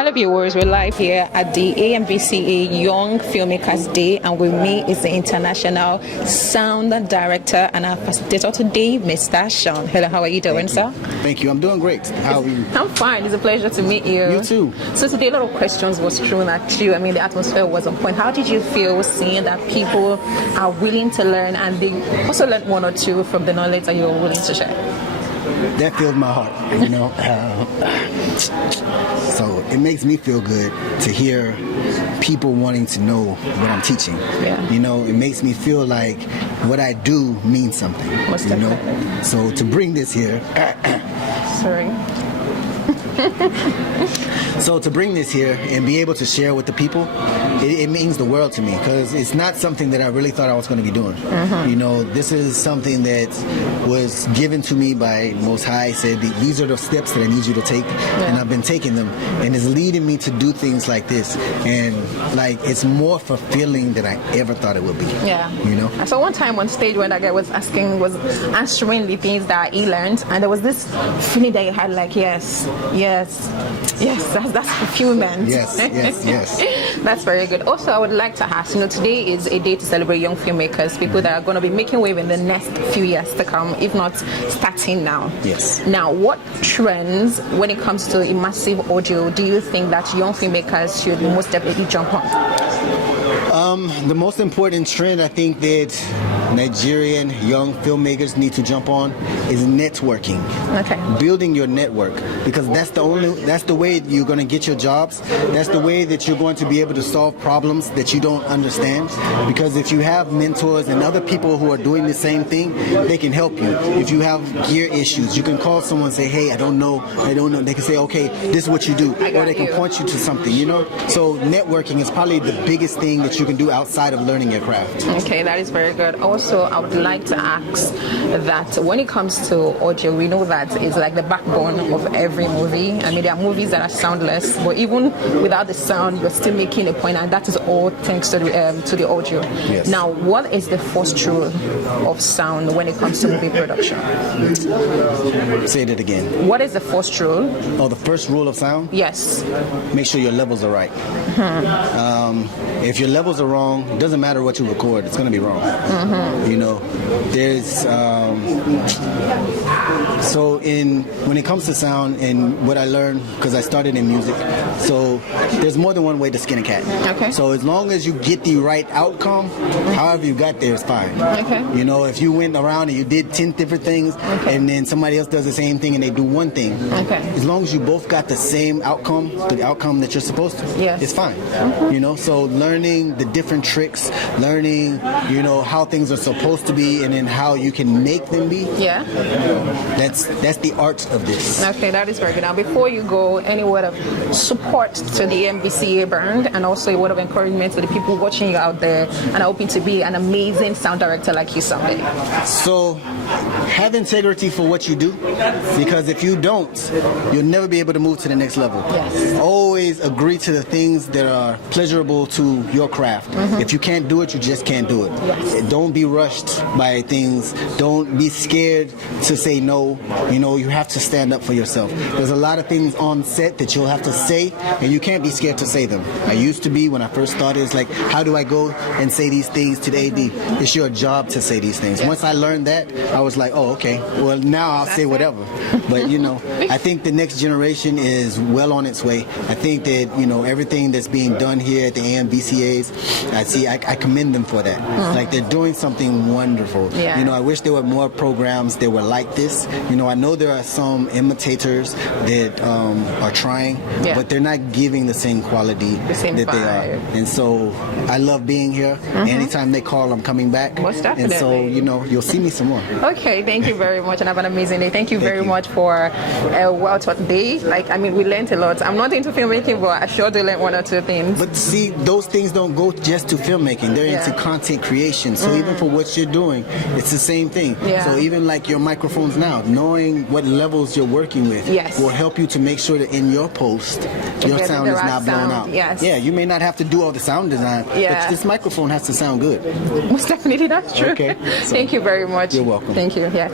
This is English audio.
Hello viewers, we're live here at the AMVCA Young Filmmakers Day, and with me is the International Sound Director and our facilitator today, Mr. Shawn. Hello, how are you doing, sir? Thank you. I'm doing great. How are you? I'm fine. It's a pleasure to meet you. You too. So today a lot of questions was thrown at you. I mean, the atmosphere was on point. How did you feel seeing that people are willing to learn and they also learn one or two from the knowledge that you're willing to share? That filled my heart, you know. So it makes me feel good to hear people wanting to know what I'm teaching. Yeah. You know, it makes me feel like what I do means something. Most you know. definitely. So to bring this here. Sorry. So to bring this here and be able to share with the people, it means the world to me, because it's not something that I really thought I was going to be doing. You know, this is something that was given to me by Most High. Said these are the steps that I need you to take, and I've been taking them, and it's leading me to do things like this, and like it's more fulfilling than I ever thought it would be. Yeah. You know. I saw one time on stage when that guy was answering the things that he learned, and there was this feeling that you had, like, yes, that's fulfillment. Yes. That's very good. Also, I would like to ask, today is a day to celebrate young filmmakers, people that are going to be making wave in the next few years to come, if not starting now. Yes. Now, what trends, when it comes to immersive audio, do you think that young filmmakers should most definitely jump on? The most important trend I think that Nigerian young filmmakers need to jump on is networking. Okay. Building your network, because that's the way you're going to get your jobs. That's the way that you're going to be able to solve problems that you don't understand. Because if you have mentors and other people who are doing the same thing, they can help you. If you have gear issues, you can call someone and say, hey, I don't know. They can say, okay, this is what you do. Or they can point you to something, So networking is probably the biggest thing that you can do outside of learning your craft. Okay, that is very good. Also, I would like to ask that when it comes to audio, we know that it's like the backbone of every movie. I mean, there are movies that are soundless, but even without the sound, you're still making a point, and that is all thanks to the audio. Yes. Now, what is the first rule of sound when it comes to movie production? Say that again. What is the first rule? Oh, the first rule of sound? Yes. Make sure your levels are right. If your levels are wrong, it doesn't matter what you record, it's going to be wrong. There's when it comes to sound and what I learned, because I started in music, so there's more than one way to skin a cat. Okay. So as long as you get the right outcome, however you got there is fine. Okay. If you went around and you did 10 different things, and then somebody else does the same thing and they do one thing, as long as you both got the same outcome, the outcome that you're supposed to, it's fine. So learning the different tricks, learning, how things are supposed to be, and then how you can make them be. Yeah. That's the art of this. Okay, that is very good. Now, before you go, any word of support to the MBCA brand, and also a word of encouragement to the people watching you out there and are hoping to be an amazing sound director like you someday? So, have integrity for what you do, because if you don't, you'll never be able to move to the next level. Yes. Always agree to the things that are pleasurable to your craft. If you can't do it, you just can't do it. Yes. Don't be rushed by things. Don't be scared to say no. You have to stand up for yourself. There's a lot of things on set that you'll have to say, and you can't be scared to say them. I used to be, when I first started, it's like, how do I go and say these things to the AD? It's your job to say these things. Once I learned that, I was like, oh, okay, well, now I'll say whatever. But, I think the next generation is well on its way. I think that, everything that's being done here at the AMBCAs, I commend them for that. Like, they're doing something wonderful. Yeah. I wish there were more programs that were like this. I know there are some imitators that are trying, but they're not giving the same quality that they are. And so I love being here. Anytime they call, I'm coming back. Most definitely. And so, you'll see me some more. Okay, thank you very much, and have an amazing day. Thank you very much for a well-taught day. We learned a lot. I'm not into filmmaking, but I sure do learn one or two things. But see, those things don't go just to filmmaking. They're into content creation. So even for what you're doing, it's the same thing. Yeah. So even like your microphones now, knowing what levels you're working with will help you to make sure that in your post, your sound is not blown out. Yes. Yeah, you may not have to do all the sound design, but this microphone has to sound good. Most definitely, that's true. Okay. So, thank you very much. You're welcome. Thank you. Yes.